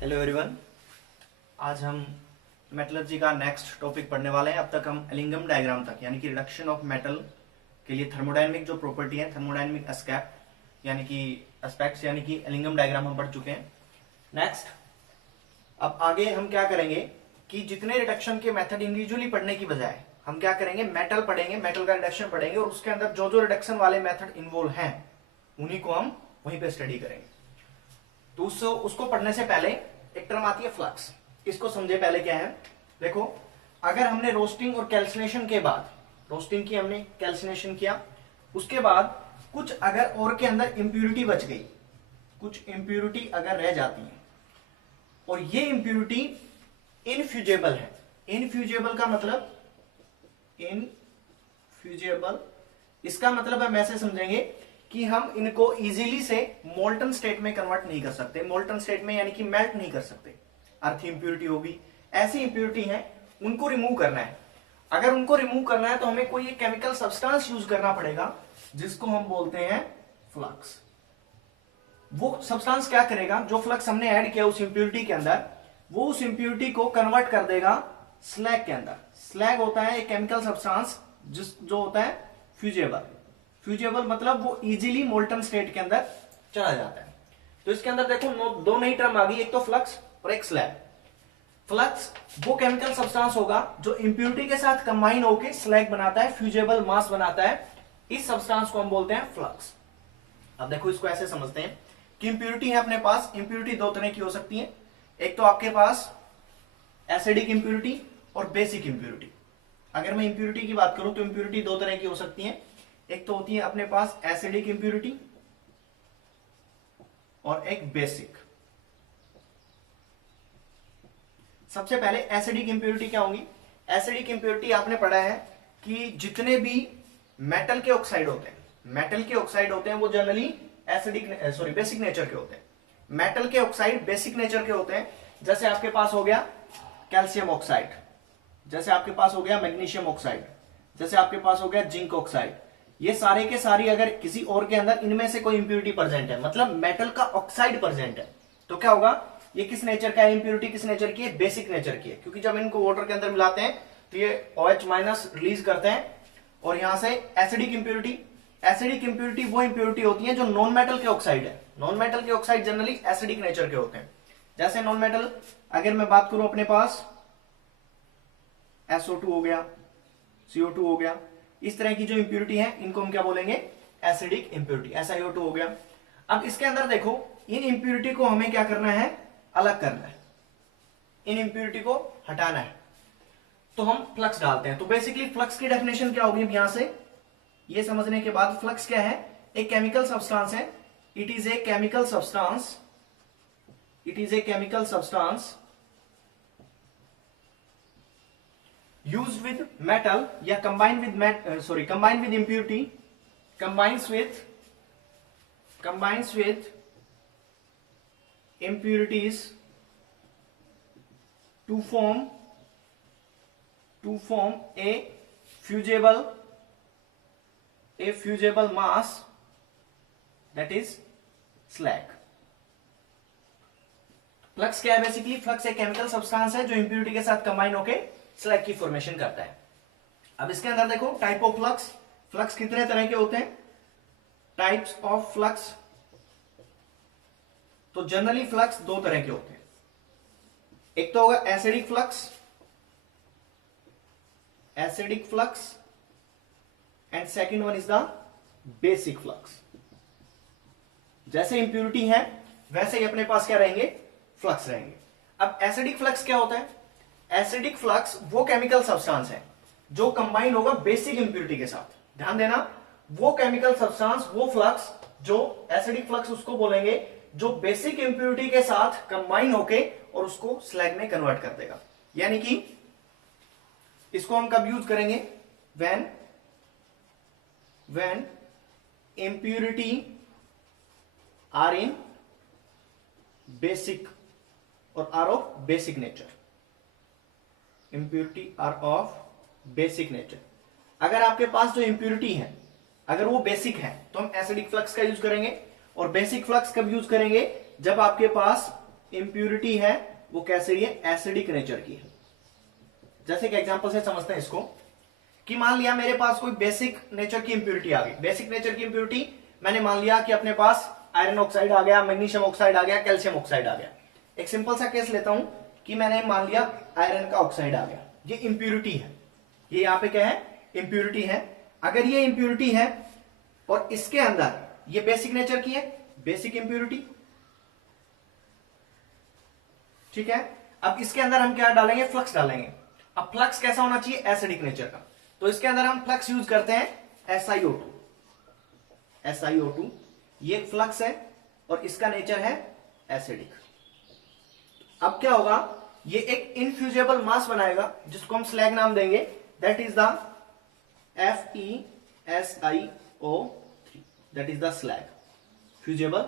Hello everyone. आज हम metallurgy का नेक्स्ट टॉपिक पढ़ने वाले हैं। अब तक हम एलिंगम डायग्राम तक यानी कि रिडक्शन ऑफ मेटल के लिए थर्मोडायनेमिक जो प्रॉपर्टी है, थर्मोडायनेमिक एस्पेक्ट यानी कि एस्पेक्ट्स यानी कि एलिंगम डायग्राम हम पढ़ चुके हैं। नेक्स्ट अब आगे हम क्या करेंगे कि जितने रिडक्शन के मेथड इंडिविजुअली पढ़ने की बजाय हम क्या करेंगे, मेटल पढ़ेंगे, मेटल का रिडक्शन पढ़ेंगे और उसके अंदर जो जो रिडक्शन वाले मेथड इन्वॉल्व हैं उन्हीं को हम वहीं पे स्टडी करेंगे। तो उसको पढ़ने से पहले एक टर्म आती है फ्लक्स। इसको समझे पहले क्या है। देखो, अगर हमने रोस्टिंग और कैल्सिनेशन के बाद, रोस्टिंग की हमने, कैल्सिनेशन किया, उसके बाद कुछ अगर और के अंदर इंप्यूरिटी बच गई, कुछ इंप्यूरिटी अगर रह जाती है और ये इंप्यूरिटी इनफ्यूजेबल है। इनफ्यूजेबल का मतलब, इनफ्यूजेबल इसका मतलब हम ऐसे समझेंगे कि हम इनको इजीली से मोल्टन स्टेट में कन्वर्ट नहीं कर सकते। मोल्टन स्टेट में यानी कि मेल्ट नहीं कर सकते। अर्थ इंप्यूरिटी होगी, ऐसी इंप्यूरिटी है, उनको रिमूव करना है। अगर उनको रिमूव करना है तो हमें कोई एक केमिकल सब्सटेंस यूज करना पड़ेगा जिसको हम बोलते हैं फ्लक्स। वो सब्सटेंस क्या करेगा, जो फ्लक्स हमने ऐड किया उस इंप्यूरिटी के अंदर, वो उस इंप्यूरिटी को कन्वर्ट कर देगा स्लैग के अंदर। स्लैग होता है एक केमिकल सब्सटेंस जो होता है फ्यूजेबल। फ्यूजेबल मतलब वो इजीली मोल्टन स्टेट के अंदर चला जाता है। तो इसके अंदर देखो दो नई टर्म आ गई, एक तो फ्लक्स और एक स्लैग। फ्लक्स वो केमिकल सब्सटेंस होगा जो इंप्यूरिटी के साथ कंबाइन होकर स्लैग बनाता है, फ्यूजेबल मास बनाता है। इस सब्सटेंस को हम बोलते हैं फ्लक्स। अब देखो, इसको ऐसे समझते हैं कि इंप्यूरिटी है अपने पास। इंप्यूरिटी दो तरह की हो सकती है। एक तो आपके पास एसिडिक इंप्यूरिटी और बेसिक इंप्यूरिटी। अगर मैं इंप्यूरिटी की बात करूं तो इंप्यूरिटी दो तरह की हो सकती है। एक तो होती है अपने पास एसिडिक इंप्यूरिटी और एक बेसिक। सबसे पहले एसिडिक इंप्यूरिटी क्या होगी। एसिडिक इंप्यूरिटी आपने पढ़ा है कि जितने भी मेटल के ऑक्साइड होते हैं, मेटल के ऑक्साइड होते हैं वो जनरली बेसिक नेचर के होते हैं। मेटल के ऑक्साइड बेसिक नेचर के होते हैं। जैसे आपके पास हो गया कैल्शियम ऑक्साइड, जैसे आपके पास हो गया मैग्नीशियम ऑक्साइड, जैसे आपके पास हो गया जिंक ऑक्साइड। ये सारे के सारी अगर किसी और के अंदर इनमें से कोई इंप्यूरिटी प्रेजेंट है, मतलब मेटल का ऑक्साइड प्रेजेंट है, तो क्या होगा, ये किस नेचर का है, इंप्यूरिटी किस नेचर की है, बेसिक नेचर की है। क्योंकि जब इनको वाटर के अंदर मिलाते हैं तो ये OH माइनस रिलीज करते हैं। और यहां से एसिडिक इंप्यूरिटी, एसिडिक इंप्यूरिटी वो इंप्यूरिटी होती है जो नॉन मेटल के ऑक्साइड है। नॉन मेटल के ऑक्साइड जनरली एसिडिक नेचर के होते हैं। जैसे नॉन मेटल अगर मैं बात करूं, अपने पास SO2 हो गया, CO2 हो गया, इस तरह की जो इंप्यूरिटी है इनको हम क्या बोलेंगे, एसिडिक इंप्यूरिटी। SiO2 हो गया। अब इसके अंदर देखो, इन इंप्यूरिटी को हमें क्या करना है, अलग करना है, इन इंप्यूरिटी को हटाना है। तो हम फ्लक्स डालते हैं। तो बेसिकली फ्लक्स की डेफिनेशन क्या होगी, यहां से ये समझने के बाद, फ्लक्स क्या है, एक केमिकल सब्सटेंस है। It is a chemical substance, it is a chemical substance used with metal या combined with impurity, combines with impurities to form a fusible mass, that is slag। Flux क्या है, basically flux एक chemical substance है जो impurity के साथ combine होके slag की फॉर्मेशन करता है। अब इसके अंदर देखो टाइप ऑफ फ्लक्स, फ्लक्स कितने तरह के होते हैं, टाइप्स ऑफ फ्लक्स। तो जनरली फ्लक्स दो तरह के होते हैं। एक तो होगा acidic flux, acidic flux, and second one is the basic flux. जैसे इंप्यूरिटी है वैसे ही अपने पास क्या रहेंगे, फ्लक्स रहेंगे। अब एसिडिक फ्लक्स क्या होता है, एसिडिक फ्लक्स वो केमिकल सब्सटेंस है जो कंबाइन होगा बेसिक इंप्यूरिटी के साथ। ध्यान देना, वो केमिकल सब्सटेंस, वो फ्लक्स जो एसिडिक फ्लक्स उसको बोलेंगे जो बेसिक इंप्यूरिटी के साथ कंबाइन होके और उसको स्लैग में कन्वर्ट कर देगा। यानी कि इसको हम कब यूज करेंगे, when impurity are in basic और are of basic nature. Impurity are of basic nature. अगर आपके पास जो इंप्यूरिटी है अगर वो बेसिक है तो हम एसिडिक फ्लक्स का यूज करेंगे। और बेसिक फ्लक्स कब यूज करेंगे, जब आपके पास इंप्यूरिटी है वो कैसे है, एसिडिक नेचर की है। जैसे कि एग्जांपल से समझते हैं इसको, कि मान लिया मेरे पास कोई बेसिक नेचर की इंप्यूरिटी आ गई। बेसिक नेचर की इंप्यूरिटी मैंने मान लिया कि अपने पास आयरन ऑक्साइड आ गया, मैग्नीशियम ऑक्साइड आ गया, कैल्शियम ऑक्साइड आ गया। एक सिंपल सा केस लेता हूं कि मैंने मान लिया आयरन का ऑक्साइड आ गया, ये इंप्यूरिटी है, ये यहां पे क्या है, इंप्यूरिटी है। अगर ये इंप्यूरिटी है और इसके अंदर ये बेसिक नेचर की है, बेसिक इंप्यूरिटी, ठीक है। अब इसके अंदर हम क्या डालेंगे, फ्लक्स डालेंगे। अब फ्लक्स कैसा होना चाहिए, एसिडिक नेचर का। तो इसके अंदर हम फ्लक्स यूज करते हैं SiO2। SiO2 ये फ्लक्स है और इसका नेचर है एसिडिक। अब क्या होगा, ये एक इनफ्यूजेबल मास बनाएगा जिसको हम स्लैग नाम देंगे, that is the FeSiO3, that is the slag, fusible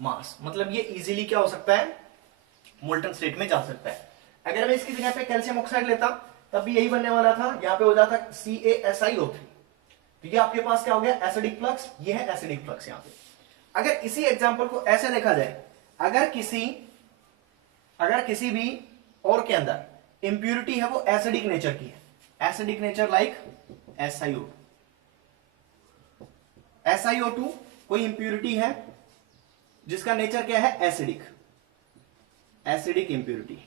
mass. मतलब ये इजीली क्या हो सकता है, मोल्टन स्टेट में जा सकता है। अगर मैं इसकी जगह पे कैल्शियम ऑक्साइड लेता तब भी यही बनने वाला था, यहां पे हो जाता CaSiO3। तो ये आपके पास क्या हो गया, एसिडिक फ्लक्स, ये है एसिडिक फ्लक्स यहां पे। अगर इसी एग्जांपल को ऐसे देखा जाए, अगर किसी भी और के अंदर इंप्यूरिटी है वो एसिडिक नेचर की है, acidic nature like SiO2। SiO2 कोई इंप्यूरिटी है जिसका नेचर क्या है, एसिडिक, एसिडिक इंप्यूरिटी।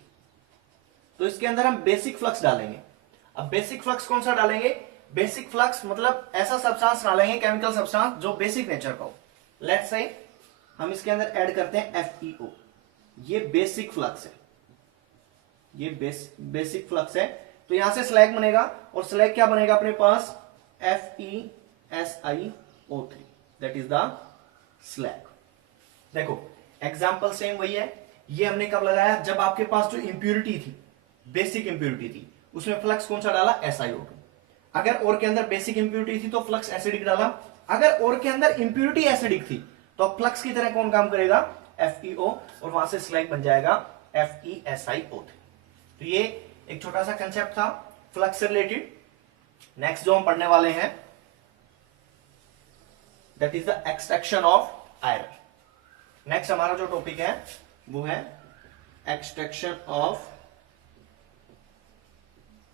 तो इसके अंदर हम बेसिक फ्लक्स डालेंगे। अब बेसिक फ्लक्स कौन सा डालेंगे, बेसिक फ्लक्स मतलब ऐसा सब्सटेंस डालेंगे, केमिकल सब्सटेंस जो बेसिक नेचर का हो। लेट्स से हम इसके अंदर ऐड करते हैं FeO, ये बेसिक फ्लक्स है, ये बेसिक फ्लक्स है। तो यहां से स्लैग बनेगा और स्लैग क्या बनेगा अपने पास, FeSiO3, that is the slag. देखो एग्जाम्पल सेम वही है, ये हमने कब लगाया, जब आपके पास जो इंप्यूरिटी थी, बेसिक इंप्यूरिटी थी, उसमें फ्लक्स कौन सा डाला, SiO2। अगर और के अंदर बेसिक इंप्यूरिटी थी तो फ्लक्स एसिडिक डाला। अगर और के अंदर इंप्यूरिटी एसिडिक थी तो फ्लक्स की तरह कौन काम करेगा, FeO, और वहां से स्लैग बन जाएगा FeSiO3। तो ये एक छोटा सा कंसेप्ट था फ्लक्स से रिलेटेड। नेक्स्ट जो हम पढ़ने वाले हैं that is the extraction of iron. Next हमारा जो टॉपिक है वो है एक्सट्रैक्शन ऑफ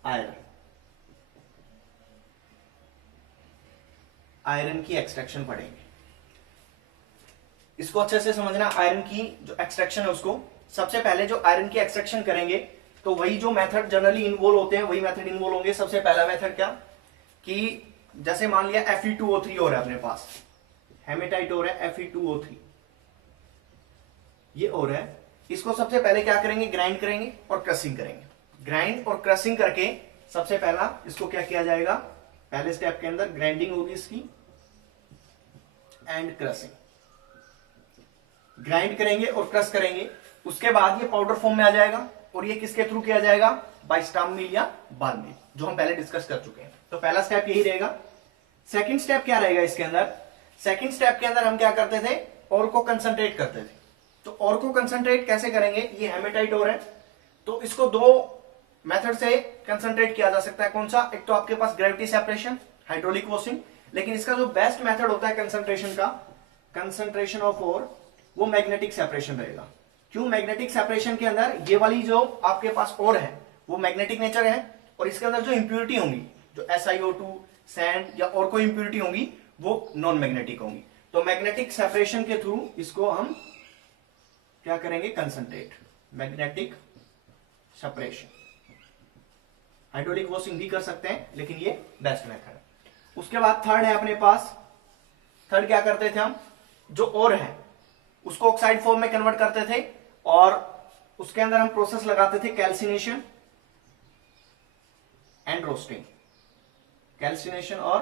आयरन। आयरन की एक्सट्रैक्शन पढ़ेंगे, इसको अच्छे से समझना। आयरन की जो एक्सट्रैक्शन है उसको सबसे पहले जो आयरन की एक्सट्रैक्शन करेंगे तो वही जो मेथड जनरली इन्वॉल्व होते हैं वही मेथड इन्वॉल्व होंगे। सबसे पहला मेथड क्या, कि जैसे मान लिया Fe2O3 हो रहा है अपने पास, हेमेटाइट हो रहा है Fe2O3, ये हो रहा है। इसको सबसे पहले क्या करेंगे, ग्राइंड करेंगे और क्रशिंग करेंगे। ग्राइंड और क्रशिंग करके सबसे पहला इसको क्या किया जाएगा, पहले स्टेप के अंदर ग्राइंडिंग होगी इसकी एंड क्रशिंग। ग्राइंड करेंगे और क्रश करेंगे, उसके बाद ये पाउडर फॉर्म में आ जाएगा और ये किसके थ्रू किया जाएगा, बाय स्टाम्प मिल या बाल मिल, जो हम पहले डिस्कस कर चुके हैं। तो पहला स्टेप यही रहेगा। सेकंड स्टेप क्या रहेगा इसके अंदर, सेकंड स्टेप के अंदर हम क्या करते थे, और को कंसंट्रेट करते थे। तो और को कंसंट्रेट कैसे करेंगे, ये हेमेटाइट और है तो इसको दो मेथड से कंसंट्रेट किया जा सकता है। कौन सा, एक तो आपके पास ग्रेविटी सेपरेशन, हाइड्रोलिक वॉशिंग, लेकिन इसका जो बेस्ट मेथड होता है कंसंट्रेशन का, कंसंट्रेशन ऑफ ओर, वो मैग्नेटिक सेपरेशन रहेगा। क्यों, मैग्नेटिक सेपरेशन के अंदर ये वाली जो आपके पास ओर है वो मैग्नेटिक नेचर है और इसके अंदर जो इंप्यूरिटी होंगी, जो SiO2, सैंड या और कोई इंप्यूरिटी होंगी वो नॉन मैग्नेटिक होंगी। तो मैग्नेटिक सेपरेशन के थ्रू इसको हम क्या करेंगे, concentrate, magnetic separation. Hydraulic washing भी कर सकते हैं लेकिन ये बेस्ट मेथड है। उसके बाद थर्ड है अपने पास, थर्ड क्या करते थे हम, जो और है उसको ऑक्साइड फॉर्म में कन्वर्ट करते थे और उसके अंदर हम प्रोसेस लगाते थे कैल्सिनेशन एंड रोस्टिंग, कैल्सिनेशन और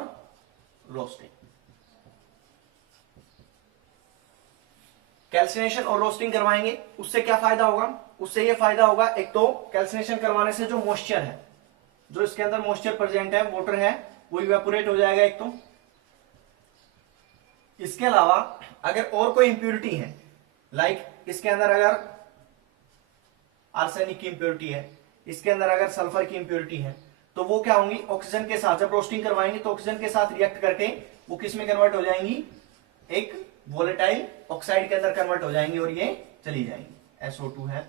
रोस्टिंग। कैल्सिनेशन और रोस्टिंग करवाएंगे, उससे क्या फायदा होगा, उससे ये फायदा होगा, एक तो कैल्सिनेशन करवाने से जो मॉइस्चर है, जो इसके अंदर मॉइस्चर प्रेजेंट है, वाटर है, वो इवेपोरेट हो जाएगा एक तो। इसके अलावा अगर और कोई इंप्यूरिटी है, लाइक इसके अंदर अगर आर्सेनिक की इंप्यूरिटी है, इसके अंदर अगर सल्फर की इंप्यूरिटी है, तो वो क्या होंगी, ऑक्सीजन के साथ, जब रोस्टिंग करवाएंगे तो ऑक्सीजन के साथ रिएक्ट करके वो किस में कन्वर्ट हो जाएंगी, एक वोलेटाइल ऑक्साइड के अंदर कन्वर्ट हो जाएंगी और ये चली जाएंगी, SO2 है,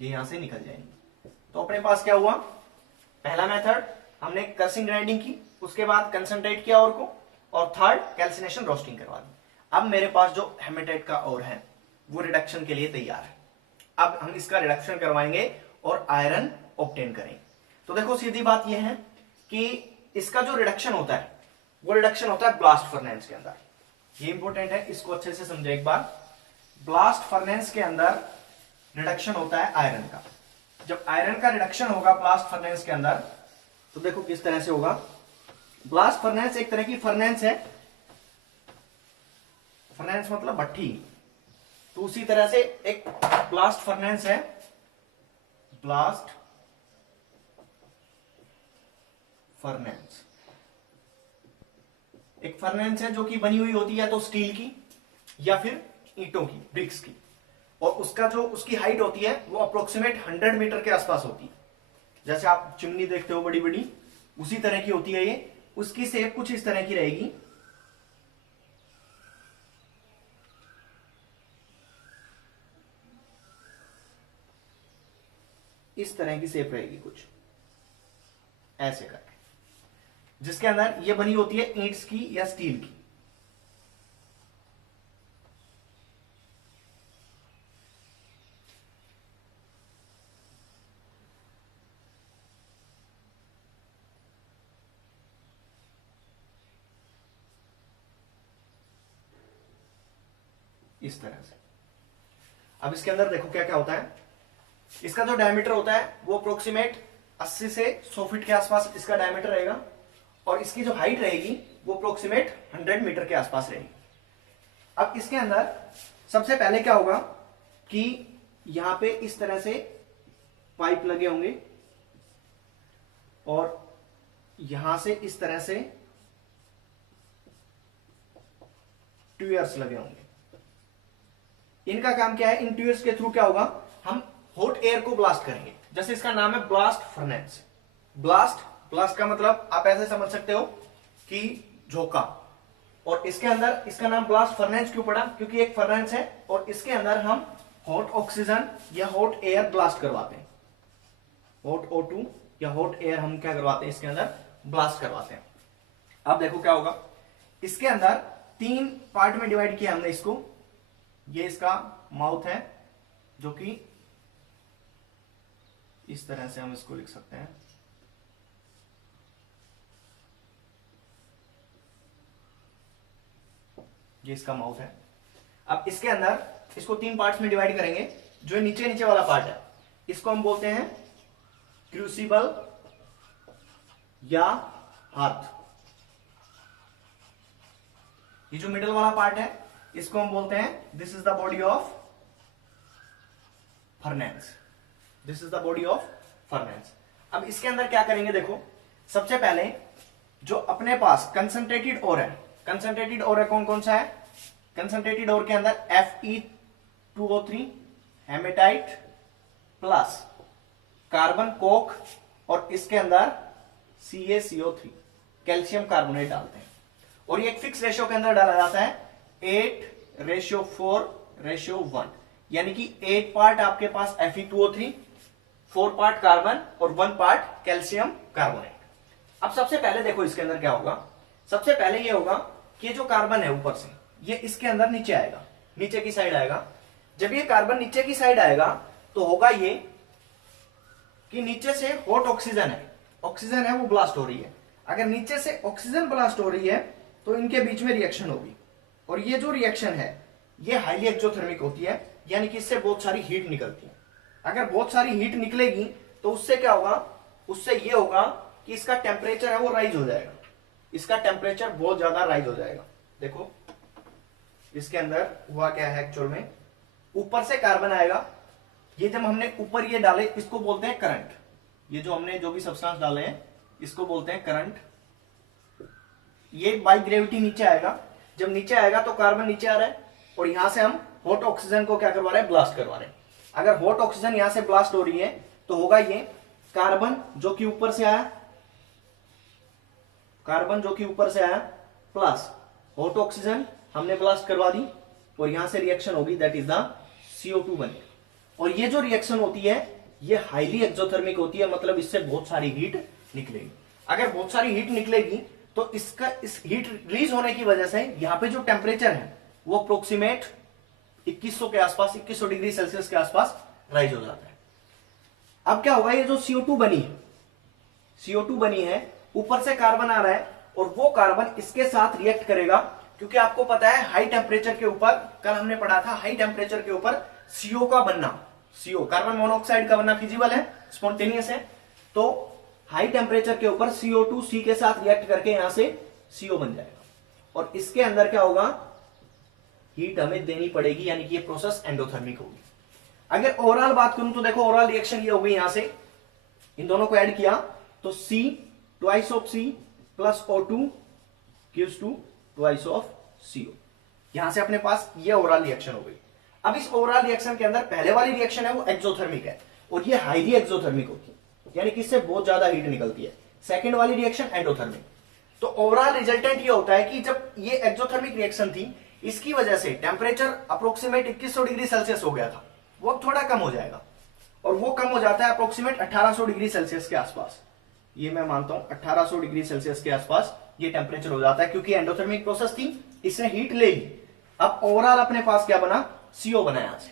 ये यहां से निकल जाएंगे। तो अपने पास क्या हुआ, पहला मेथड हमने कर्सिंग ग्राइंडिंग की, उसके बाद कंसंट्रेट किया और को, और थर्ड कैल्सिनेशन रोस्टिंग करवा दी। अब मेरे पास जो हेमेटाइट का और है वो रिडक्शन के लिए तैयार है। अब हम इसका रिडक्शन करवाएंगे और आयरन ऑब्टेन करेंगे। तो देखो सीधी बात यह है कि इसका जो रिडक्शन होता है वो रिडक्शन होता है ब्लास्ट फर्नेस के अंदर। ये इंपॉर्टेंट है, इसको अच्छे से समझे एक बार। ब्लास्ट फर्नेस के अंदर रिडक्शन होता है आयरन का। जब आयरन का रिडक्शन होगा ब्लास्ट फर्नेस के अंदर, तो देखो किस तरह से होगा। ब्लास्ट फर्नेस एक तरह की फर्नेस है, फर्नेस मतलब भट्ठी, तो उसी तरह से एक ब्लास्ट फर्नेस है, ब्लास्ट फर्नेस एक फर्नेस है जो कि बनी हुई होती है तो स्टील की या फिर ईंटों की, ब्रिक्स की, और उसका जो उसकी हाइट होती है वो अप्रोक्सीमेट 100 मीटर के आसपास होती है। जैसे आप चिमनी देखते हो बड़ी बड़ी, उसी तरह की होती है ये। उसकी शेप कुछ इस तरह की रहेगी, इस तरह की शेप रहेगी कुछ ऐसे करके, जिसके अंदर ये बनी होती है ईंट्स की या स्टील की। इस तरह से। अब इसके अंदर देखो क्या क्या होता है। इसका जो डायमीटर होता है वो अप्रोक्सीमेट 80 से 100 फीट के आसपास इसका डायमीटर रहेगा, और इसकी जो हाइट रहेगी वो अप्रोक्सीमेट 100 मीटर के आसपास रहेगी। अब इसके अंदर सबसे पहले क्या होगा कि यहां पे इस तरह से पाइप लगे होंगे, और यहां से इस तरह से ट्यूयर्स लगे होंगे। इनका काम क्या है, इन ट्यूयर्स के थ्रू क्या होगा, हम हॉट एयर को ब्लास्ट करेंगे। जैसे इसका नाम है ब्लास्ट फर्नेस। ब्लास्ट, ब्लास्ट का मतलब आप ऐसे समझ सकते हो कि झोंका, और इसके अंदर इसका नाम ब्लास्ट फर्नेस क्यों पड़ा, क्योंकि एक फर्नेस है और इसके अंदर हम हॉट ऑक्सीजन या हॉट एयर ब्लास्ट करवाते हैं। हॉट O2 या हॉट एयर हम क्या करवाते हैं, इसके अंदर ब्लास्ट करवाते हैं। अब देखो क्या होगा, इसके अंदर 3 पार्ट में डिवाइड किया हमने इसको। ये इसका माउथ है, जो कि इस तरह से हम इसको लिख सकते हैं। ये इसका माउथ है। अब इसके अंदर इसको 3 पार्ट्स में डिवाइड करेंगे। जो नीचे नीचे वाला पार्ट है इसको हम बोलते हैं क्रूसिबल या हाथ। ये जो मिडल वाला पार्ट है इसको हम बोलते हैं this is the body of furnace. This is the body of furnace. अब इसके अंदर क्या करेंगे, देखो सबसे पहले जो अपने पास कंसंट्रेटेड ओर है, कंसंट्रेटेड ओर है कौन कौन सा है, कंसंट्रेटेड ओर के अंदर Fe2O3 haematite plus carbon Coke, और इसके अंदर CaCO3 कैल्शियम कार्बोनेट डालते हैं, और ये एक फिक्स रेशियो के अंदर डाला जाता है 8:4:1, यानी कि 8 पार्ट आपके पास Fe2O3, 4 पार्ट कार्बन और 1 पार्ट कैल्शियम कार्बोनेट। अब सबसे पहले देखो इसके अंदर क्या होगा, सबसे पहले ये होगा कि जो कार्बन है ऊपर से ये इसके अंदर नीचे आएगा, नीचे की साइड आएगा। जब ये कार्बन नीचे की साइड आएगा तो होगा ये कि नीचे से हॉट ऑक्सीजन है, ऑक्सीजन है वो ब्लास्ट हो रही है। अगर नीचे से ऑक्सीजन ब्लास्ट हो रही है तो इनके बीच में रिएक्शन होगी, और ये जो रिएक्शन है ये हाईली एक्सोथर्मिक होती है, यानी कि इससे बहुत सारी हीट निकलती है। अगर बहुत सारी हीट निकलेगी तो उससे क्या होगा, उससे ये होगा कि इसका टेम्परेचर है वो राइज हो जाएगा, इसका टेम्परेचर बहुत ज्यादा राइज हो जाएगा। देखो इसके अंदर हुआ क्या है एक्चुअल में, ऊपर से कार्बन आएगा, ये जब हमने ऊपर ये डाले इसको बोलते हैं करंट। ये जो हमने जो भी सब्सटेंस डाले हैं इसको बोलते हैं करंट। ये बाई ग्रेविटी नीचे आएगा, जब नीचे आएगा तो कार्बन नीचे आ रहा है, और यहां से हम हॉट ऑक्सीजन को क्या करवा रहे हैं, ब्लास्ट करवा रहे हैं। अगर हॉट ऑक्सीजन यहां से ब्लास्ट हो रही है तो होगा ये कार्बन जो कि ऊपर से आया, कार्बन जो कि ऊपर से आया प्लस हॉट ऑक्सीजन हमने ब्लास्ट करवा दी, और यहां से रिएक्शन होगी, दैट इज द CO2 बनेगा। और ये जो रिएक्शन होती है ये हाईली एक्सोथर्मिक होती है, मतलब इससे बहुत सारी हीट निकलेगी। अगर बहुत सारी हीट निकलेगी तो इसका इस हीट रिलीज होने की वजह से यहाँ पे जो टेम्परेचर है वो अप्रोक्सीमेट 2100 के आसपास, 2100 डिग्री सेल्सियस के आसपास राइज हो जाता है। अब क्या होगा, ये जो CO2 बनी है, CO2 बनी है, ऊपर से कार्बन आ रहा है और वो कार्बन इसके साथ रिएक्ट करेगा, क्योंकि आपको पता है हाई टेम्परेचर के ऊपर, कल हमने पढ़ा था हाई टेम्परेचर के ऊपर CO का बनना, CO कार्बन मोनोऑक्साइड का बनना फिजिबल है, स्पॉन्टेनियस है। तो हाई टेम्परेचर के ऊपर CO2 C के साथ रिएक्ट करके यहां से CO बन जाएगा और इसके अंदर क्या होगा, हीट हमें देनी पड़ेगी, यानी कि ये प्रोसेस एंडोथर्मिक होगी। अगर ओवरऑल बात करूं तो देखो ओवरऑल रिएक्शन ये हो गई, यहां से इन दोनों को ऐड किया तो C twice of C plus O2 gives two twice of CO। यहां से अपने पास ये ओवरऑल रिएक्शन हो गई। अब इस ओवरऑल रिएक्शन के अंदर पहले वाली रिएक्शन है वो एक्सोथर्मिक है और ये हाईली एक्सोथर्मिक होती है, यानी कि इससे बहुत ज्यादा हीट निकलती है। सेकंड वाली रिएक्शन एंडोथर्मिक। तो ओवरऑल रिजल्टेंट ये होता है कि जब ये एक्सोथर्मिक रिएक्शन थी, इसकी वजह से टेम्परेचर अप्रोक्सीमेट 2100 डिग्री सेल्सियस हो गया था, वो अब थोड़ा कम हो जाएगा और वो कम हो जाता है अप्रोक्सीमेट 1800 डिग्री सेल्सियस के आसपास। ये मैं मानता हूं 1800 डिग्री सेल्सियस के आसपास ये टेम्परेचर हो जाता है, क्योंकि एंडोथर्मिक प्रोसेस थी, इसने हीट ले ली। अब ओवरऑल अपने पास क्या बना, CO बना यहां से।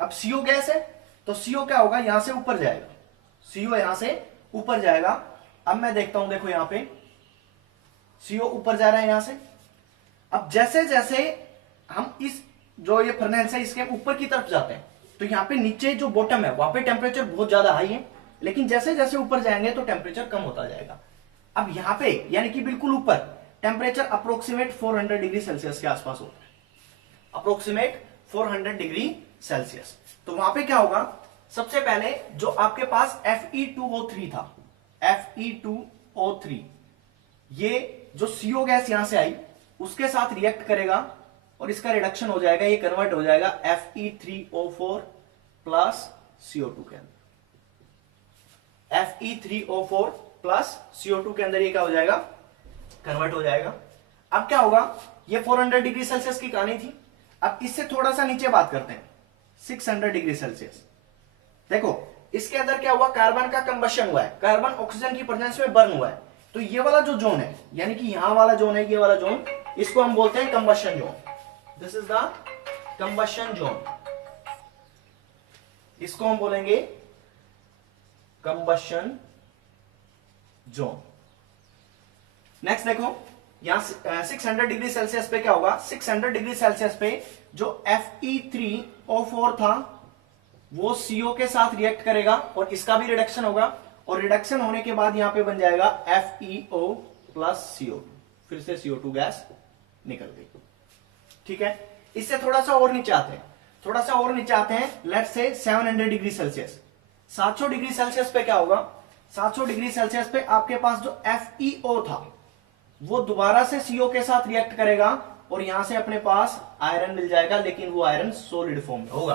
अब CO गैस है तो CO क्या होगा, यहां से ऊपर जाएगा, CO यहां से ऊपर जाएगा। अब मैं देखता हूं, देखो यहां पे CO ऊपर जा रहा है यहां से। अब जैसे जैसे हम इस जो ये फर्नेस है इसके ऊपर की तरफ जाते हैं तो यहाँ पे नीचे जो बॉटम है वहां पे टेम्परेचर बहुत ज्यादा हाई है, लेकिन जैसे जैसे ऊपर जाएंगे तो टेम्परेचर कम होता जाएगा। अब यहाँ पे यानी कि बिल्कुल ऊपर टेम्परेचर अप्रोक्सीमेट 400 डिग्री सेल्सियस के आसपास होता है, अप्रोक्सीमेट 400 डिग्री सेल्सियस। तो वहां पे क्या होगा, सबसे पहले जो आपके पास Fe2O3 था, Fe2O3, ये जो CO गैस यहां से आई उसके साथ रिएक्ट करेगा और इसका रिडक्शन हो जाएगा, ये कन्वर्ट हो जाएगा Fe3O4 प्लस CO2 के अंदर। Fe3O4 प्लस CO2 के अंदर ये क्या हो जाएगा, कन्वर्ट हो जाएगा। अब क्या होगा, ये 400 डिग्री सेल्सियस की कहानी थी। अब इससे थोड़ा सा नीचे बात करते हैं, 600 डिग्री सेल्सियस। देखो इसके अंदर क्या हुआ, कार्बन का कंबशन हुआ है, कार्बन ऑक्सीजन की प्रेजेंस में बर्न हुआ है। तो ये वाला जो जोन है, यानी कि यहां वाला जोन है, ये वाला जोन, इसको हम बोलते हैं combustion zone. This is the combustion zone, इसको हम बोलेंगे कंबशन जोन। नेक्स्ट देखो यहां 600 डिग्री सेल्सियस पे क्या होगा, 600 डिग्री सेल्सियस पे जो Fe3O4 था वो CO के साथ रिएक्ट करेगा और इसका भी रिडक्शन होगा और रिडक्शन होने के बाद यहां पे बन जाएगा FeO प्लस CO2, फिर से CO2 गैस निकल गई। ठीक है, इससे थोड़ा सा और नीचे आते हैं, थोड़ा सा और नीचे आते हैं, let's say 700 degree Celsius. 700 degree Celsius पे क्या होगा, 700 डिग्री सेल्सियस पे आपके पास जो FeO था वो दोबारा से CO के साथ रिएक्ट करेगा और यहां से अपने पास आयरन मिल जाएगा, लेकिन वो आयरन सॉलिड फॉर्म में होगा,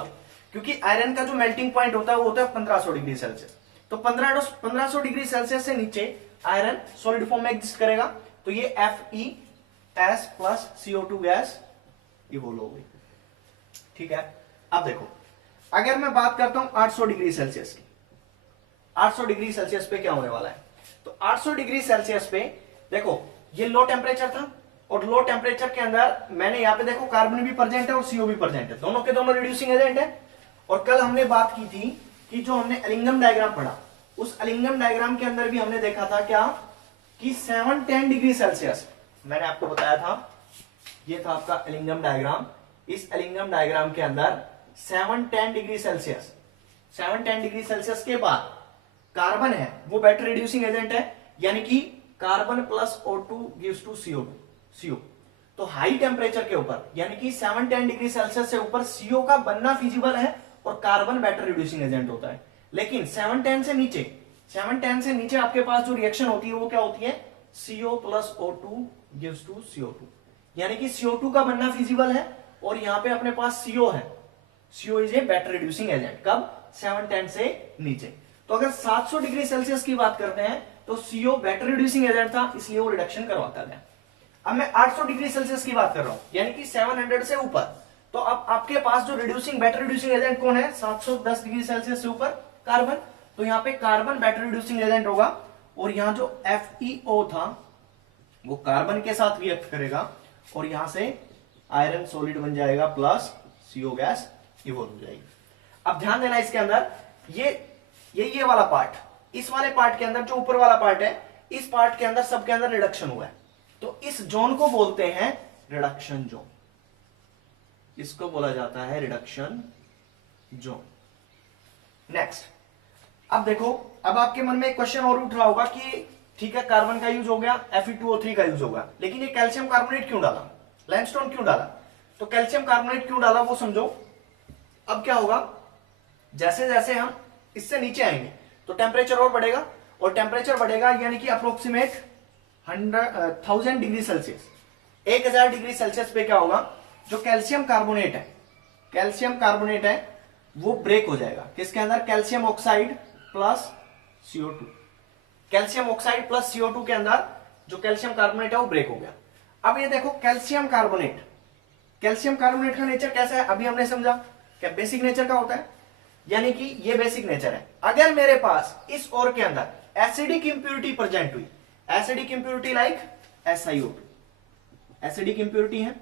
क्योंकि आयरन का जो मेल्टिंग पॉइंट होता है वो होता है 1500 डिग्री सेल्सियस। तो 1500 डिग्री सेल्सियस से नीचे आयरन सॉलिड फॉर्म में एग्जिस्ट करेगा। तो ये FeS plus CO2 gas evolve हो गई। ठीक है, अब देखो अगर मैं बात करता हूं 800 डिग्री सेल्सियस की, 800 डिग्री सेल्सियस पे क्या होने वाला है, तो 800 डिग्री सेल्सियस पे देखो ये लो टेम्परेचर था और लो टेम्परेचर के अंदर मैंने यहां पे देखो कार्बन भी प्रेजेंट है और CO भी प्रेजेंट है, दोनों के दोनों रिड्यूसिंग एजेंट है। और कल हमने बात की थी कि जो हमने एलिंगम डायग्राम पढ़ा, उस एलिंगम डायग्राम के अंदर भी हमने देखा था क्या कि 710 डिग्री सेल्सियस, मैंने आपको बताया था ये था आपका एलिंगम डायग्राम। इस एलिंगम डायग्राम के अंदर 710 डिग्री सेल्सियस, 710 डिग्री सेल्सियस के बाद कार्बन है वो बेटर रिड्यूसिंग एजेंट है, यानी कि carbon plus O2 gives two CO। तो हाई टेम्परेचर के ऊपर यानी कि 710 डिग्री सेल्सियस से ऊपर CO का बनना फिजिबल है और कार्बन बेटर रिड्यूसिंग एजेंट होता है। लेकिन 710 से नीचे, 710 से नीचे आपके पास जो रिएक्शन होती है वो क्या होती है, CO plus O2 gives to CO2, यानी कि CO2 का बनना फिजिबल है और यहां पे अपने पास CO है, CO is a better reducing agent. कब, 710 से नीचे। तो अगर 700 डिग्री सेल्सियस की बात करते हैं तो CO बेटर रिड्यूसिंग एजेंट था, इसलिए वो रिडक्शन करवाता है। अब मैं 800 डिग्री सेल्सियस की बात कर रहा हूं, यानी कि 700 से ऊपर, तो अब आपके पास जो रिड्यूसिंग बेटर रिड्यूसिंग एजेंट कौन है, 710 डिग्री सेल्सियस से ऊपर कार्बन, तो यहाँ पे कार्बन बेटर रिड्यूसिंग एजेंट होगा, और यहाँ जो FeO था वो कार्बन के साथ रिएक्ट करेगा और यहां से आयरन सॉलिड बन जाएगा प्लस CO गैस इवोल्व हो जाएगी। अब ध्यान देना इसके अंदर ये वाला पार्ट, इस वाले पार्ट के अंदर जो ऊपर वाला पार्ट है, इस पार्ट के अंदर सबके अंदर रिडक्शन हुआ है, तो इस जोन को बोलते हैं रिडक्शन जोन, इसको बोला जाता है रिडक्शन जोन। नेक्स्ट, अब देखो, अब आपके मन में एक क्वेश्चन और उठ रहा होगा कि ठीक है कार्बन का यूज हो गया, Fe2O3 का यूज होगा, लेकिन ये कैल्शियम कार्बोनेट क्यों डाला, लाइमस्टोन क्यों डाला, तो कैल्शियम कार्बोनेट क्यों डाला वो समझो। अब क्या होगा, जैसे जैसे हम इससे नीचे आएंगे तो टेम्परेचर और बढ़ेगा, और टेम्परेचर बढ़ेगा यानी कि approximate 1000 degree Celsius, 1000 degree Celsius पे क्या होगा, जो कैल्शियम कार्बोनेट है वो ब्रेक हो जाएगा, किसके अंदर, calcium oxide plus CO2, calcium oxide plus CO2 के अंदर जो कैल्शियम कार्बोनेट है वो ब्रेक हो गया। अब ये देखो कैल्शियम कार्बोनेट का नेचर कैसा है, अभी हमने समझा क्या बेसिक नेचर का होता है, यानी कि ये बेसिक नेचर है। अगर मेरे पास इस ओर के अंदर एसिडिक इंप्योरिटी प्रेजेंट हुई, acidic impurity like SiO2, acidic impurity है,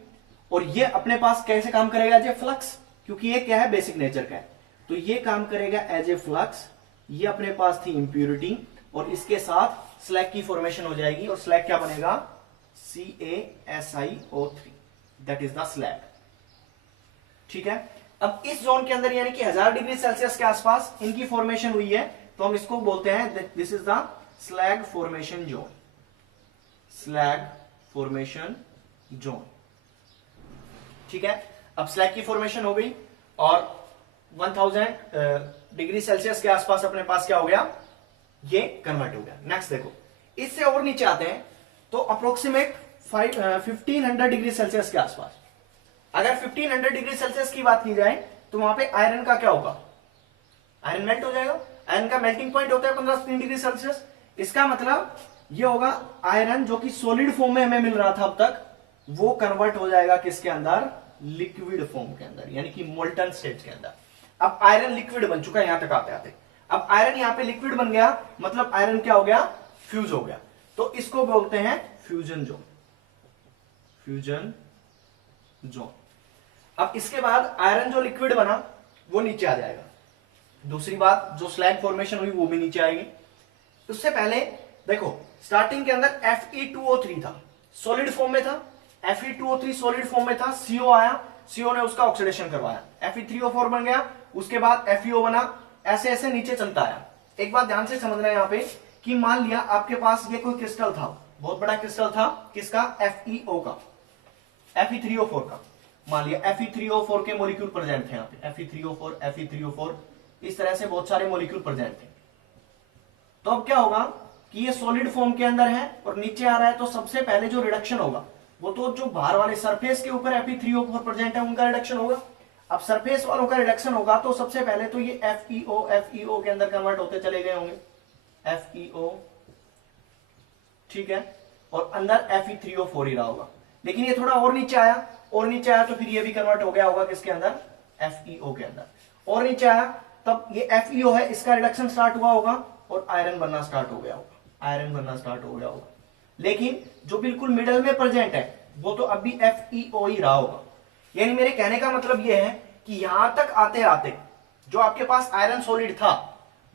और ये अपने पास कैसे काम करेगा, एज ए फ्लक्स, क्योंकि ये क्या है बेसिक नेचर का है, तो ये काम करेगा एज ए फ्लक्स। ये अपने पास थी इंप्योरिटी, और इसके साथ स्लैग की फॉर्मेशन हो जाएगी, और स्लैग क्या बनेगा, CaSiO3, that is the slag. ठीक है, अब इस जोन के अंदर यानी कि 1000 डिग्री सेल्सियस के आसपास इनकी फॉर्मेशन हुई है, तो हम इसको बोलते हैं this is the slag formation zone, slag formation zone. ठीक है, अब स्लैग की फॉर्मेशन हो गई और 1000 डिग्री सेल्सियस के आसपास अपने पास क्या हो गया, ये कन्वर्ट हो गया। नेक्स्ट देखो, इससे और नीचे आते हैं तो अप्रोक्सीमेट 1500 डिग्री सेल्सियस के आसपास, अगर 1500 डिग्री सेल्सियस की बात की जाए तो वहां पे आयरन का क्या होगा, आयरन मेल्ट हो जाएगा। आयरन का मेल्टिंग पॉइंट होता है 15 डिग्री सेल्सियस, इसका मतलब ये होगा आयरन जो कि सॉलिड फॉर्म में हमें मिल रहा था अब तक, वो कन्वर्ट हो जाएगा किसके अंदर, लिक्विड फॉर्म के अंदर, यानी कि मोल्टन स्टेट के अंदर। अब आयरन लिक्विड बन चुका है यहां तक आते आते, अब आयरन यहां पे लिक्विड बन गया, मतलब आयरन क्या हो गया, फ्यूज हो गया, तो इसको बोलते हैं फ्यूजन जोन, फ्यूजन जोन। अब इसके बाद आयरन जो लिक्विड बना वो नीचे आ जाएगा, दूसरी बात जो स्लैग फॉर्मेशन हुई वो भी नीचे आएगी। उससे पहले देखो स्टार्टिंग के अंदर Fe2O3 था, सॉलिड फॉर्म में था, Fe2O3 सॉलिड फॉर्म में था, CO आया, CO ने उसका ऑक्सीडेशन करवाया, Fe3O4 बन गया, उसके बाद FeO बना, ऐसे ऐसे नीचे चलता आया। एक बात ध्यान से समझना है यहाँ पे कि मान लिया आपके पास ये कोई क्रिस्टल था, बहुत बड़ा क्रिस्टल था, किसका, FeO का, Fe3O4 का, मान लिया Fe3O4 के मॉलिक्यूल प्रेजेंट थे यहाँ पे, Fe3O4 इस तरह से बहुत सारे मॉलिक्यूल प्रेजेंट थे। तो अब क्या होगा कि ये सॉलिड फॉर्म के अंदर है और नीचे आ रहा है, तो सबसे पहले जो रिडक्शन होगा वो तो जो बाहर वाले सरफेस के ऊपर Fe3O4 प्रेजेंट है उनका रिडक्शन होगा। अब सरफेस वालों का रिडक्शन होगा तो सबसे पहले तो ये FeO के अंदर कन्वर्ट होते चले गए होंगे, FeO, ठीक है, और अंदर Fe3O4 ही रहा होगा। लेकिन ये थोड़ा और नीचे आया, और नीचे आया तो फिर ये भी कन्वर्ट हो गया होगा किसके अंदर, FeO के अंदर, और नीचे आया तब ये FeO है, इसका रिडक्शन स्टार्ट हुआ होगा और आयरन बनना स्टार्ट हो गया होगा, आयरन बनना स्टार्ट हो गया होगा। लेकिन जो बिल्कुल मिडल में प्रेजेंट है वो तो अभी FeO ही रहा होगा। यानी मेरे कहने का मतलब ये है कि यहां तक आते आते जो आपके पास आयरन सॉलिड था,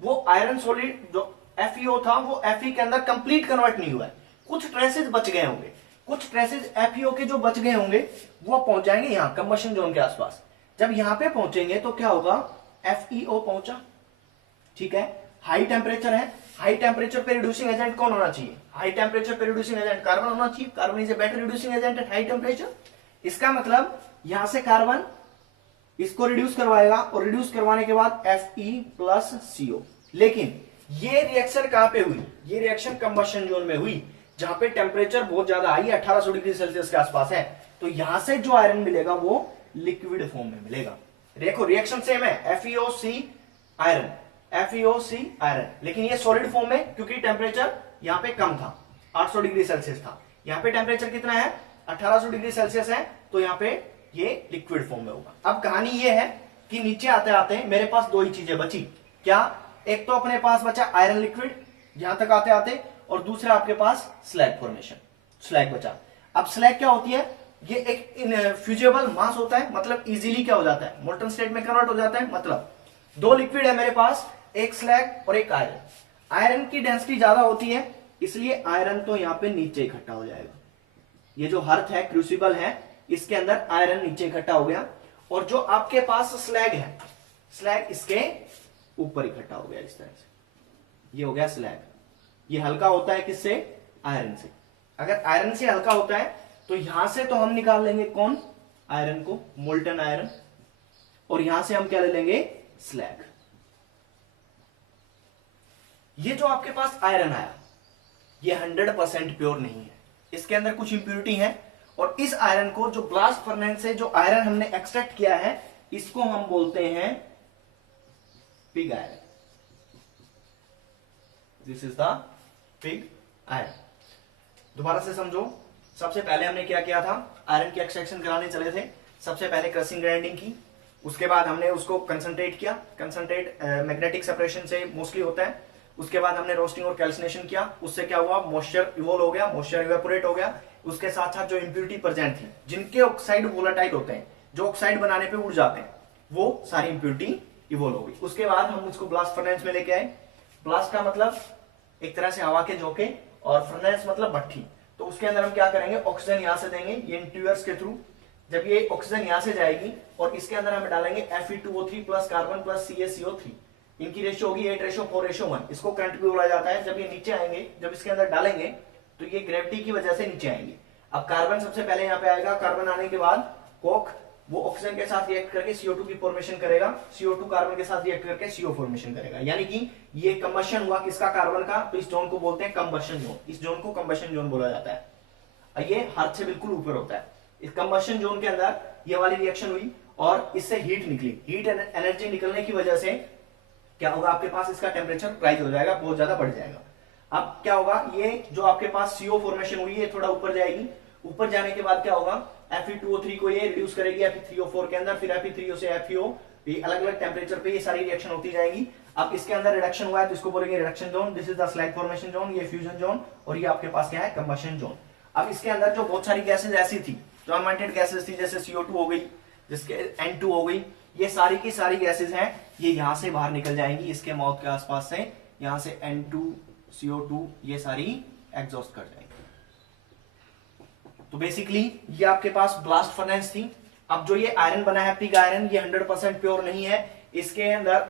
वो आयरन सॉलिड जो FeO था वो Fe के अंदर कंप्लीट कन्वर्ट नहीं हुआ है, कुछ ट्रेसेस बच गए होंगे, कुछ ट्रेसेस FeO के जो बच गए होंगे वो पहुंच जाएंगे यहाँ कंबशन जोन के आसपास। जब यहां पे पहुंचेंगे तो क्या होगा, FeO पहुंचा, ठीक है, हाई टेम्परेचर है, हाई टेम्परेचर पे रिड्यूसिंग एजेंट कौन होना चाहिए, हाई टेम्परेचर पे रिड्यूसिंग एजेंट कार्बन होना चाहिए, carbon is a better reducing agent at high temperature. इसका मतलब यहां से कार्बन इसको रिड्यूस करवाएगा और रिड्यूस करवाने के बाद Fe प्लस CO। लेकिन ये रिएक्शन कहां पे हुई, ये रिएक्शन कंबशन जोन में हुई जहां पे टेम्परेचर बहुत ज्यादा हाई 1800 डिग्री सेल्सियस के आसपास है, तो यहां से जो आयरन मिलेगा वो लिक्विड फॉर्म में मिलेगा। देखो रिएक्शन सेम है, FeOC आयरन, FeOC आयरन, लेकिन ये सॉलिड फॉर्म में क्योंकि टेम्परेचर यहाँ पे कम था, 800 डिग्री सेल्सियस था, यहाँ पे टेम्परेचर कितना है 1800 डिग्री सेल्सियस है, तो यहाँ पे ये लिक्विड फॉर्म में होगा। अब कहानी ये है कि नीचे आते आते मेरे पास दो ही चीजें बची। क्या? एक तो अपने पास बचा आयरन लिक्विड यहां तक आते आते, और दूसरा आपके पास स्लैग फॉर्मेशन, स्लैग बचा। अब स्लैग क्या होती है? ये एक फ्यूजेबल मास होता है, मतलब इजीली क्या हो जाता है, मोल्टन स्टेट में कन्वर्ट हो जाता है। मतलब दो लिक्विड है मेरे पास, एक स्लैग और एक आयरन। आयरन की डेंसिटी ज्यादा होती है, इसलिए आयरन तो यहां पे नीचे इकट्ठा हो जाएगा। ये जो हर्थ है, क्रूसिबल है, इसके अंदर आयरन नीचे इकट्ठा हो गया, और जो आपके पास स्लैग है, स्लैग इसके ऊपर इकट्ठा हो गया इस तरह से। ये हो गया स्लैग। ये हल्का होता है किससे? आयरन से। अगर आयरन से हल्का होता है तो यहां से तो हम निकाल लेंगे कौन? आयरन को, मोल्टन आयरन, और यहां से हम क्या ले लेंगे? स्लैग। ये जो आपके पास आयरन आया ये 100% प्योर नहीं है, इसके अंदर कुछ इंप्योरिटी है, और इस आयरन को जो ब्लास्ट फर्नेस से जो आयरन हमने एक्सट्रैक्ट किया है इसको हम बोलते हैं pig iron. This is the pig iron. दोबारा से समझो, सबसे पहले हमने क्या किया था? आयरन की एक्सट्रैक्शन कराने चले थे। सबसे पहले क्रशिंग ग्राइंडिंग की, उसके बाद हमने उसको कंसंट्रेट किया। कंसंट्रेट मैग्नेटिक सेपरेशन से मोस्टली होता है। उसके बाद हमने रोस्टिंग और कैल्सिनेशन किया। उससे क्या हुआ? मॉइस्चर इवोल्व हो गया, मॉइस्चर इवेपोरेट हो गया। उसके साथ साथ जो इंप्योरिटी प्रेजेंट थी, जिनके ऑक्साइड वोलेटाइल होते हैं, जो ऑक्साइड बनाने पे उड़ जाते हैं, वो सारी इंप्योरिटी इवोल्व हो गई। उसके बाद हम उसको ब्लास्ट फर्नेस में लेके आए। ब्लास्ट का मतलब एक तरह से हवा के झोंके, और फर्नेस मतलब भट्ठी। तो उसके अंदर हम क्या करेंगे? ऑक्सीजन यहां से देंगे, ये इंट्यूअर्स के थ्रू। जब ये ऑक्सीजन यहां से जाएगी और इसके अंदर हम डालेंगे Fe2O3 plus carbon plus CaCO3, इनकी रेशियो होगी 8:4:1। इसको करंट भी बोला जाता है। जब ये नीचे आएंगे, जब इसके अंदर डालेंगे तो ये ग्रेविटी की वजह से नीचे आएंगे। अब कार्बन सबसे पहले यहाँ पे आएगा। कार्बन आने के बाद कोक वो ऑक्सीजन के साथ रिएक्ट करके CO2 की फॉर्मेशन करेगा। CO2 कार्बन के साथ रिएक्ट करके CO फॉर्मेशन करेगा। यानी कि ये कंबशन हुआ किसका? कार्बन का। तो इस जोन को बोलते हैं कंबशन जोन। इस जोन को कंबशन जोन बोला जाता है। ये हाथ से बिल्कुल ऊपर होता है। इस कंबशन जोन के अंदर ये वाली रिएक्शन हुई और इससे हीट निकली। हीट एनर्जी निकलने की वजह से क्या होगा? आपके पास इसका टेम्परेचर राइज हो जाएगा, बहुत ज्यादा बढ़ जाएगा। अब क्या होगा? ये जो आपके पास CO फॉर्मेशन हुई है थोड़ा ऊपर जाएगी। ऊपर जाने के बाद क्या होगा? Fe2O3 को ये रिड्यूस करेगी Fe3O4 के अंदर, फिर Fe3O से FeO, ये अलग अलग टेम्परेचर पे ये सारी रिएक्शन होती जाएंगी। अब इसके अंदर रिडक्शन हुआ है तो इसको बोलेंगे reduction zone. This is the slag formation zone, ये फ्यूजन जोन, और ये आपके पास क्या है? Combustion zone. अब इसके अंदर जो बहुत सारी गैसेज ऐसी थी जो अनवांटेड गैसेज थी, जैसे CO2 हो गई, जिसके N2 हो गई, ये सारी की सारी गैसेज हैं, ये यहां से बाहर निकल जाएंगी इसके माउथ के आसपास से। यहां से N2 CO2 ये सारी एग्जॉस्ट कर जाएंगी। तो बेसिकली ये आपके पास ब्लास्ट फर्नेस थी। अब जो ये आयरन बना है पिग आयरन, ये 100% प्योर नहीं है। इसके अंदर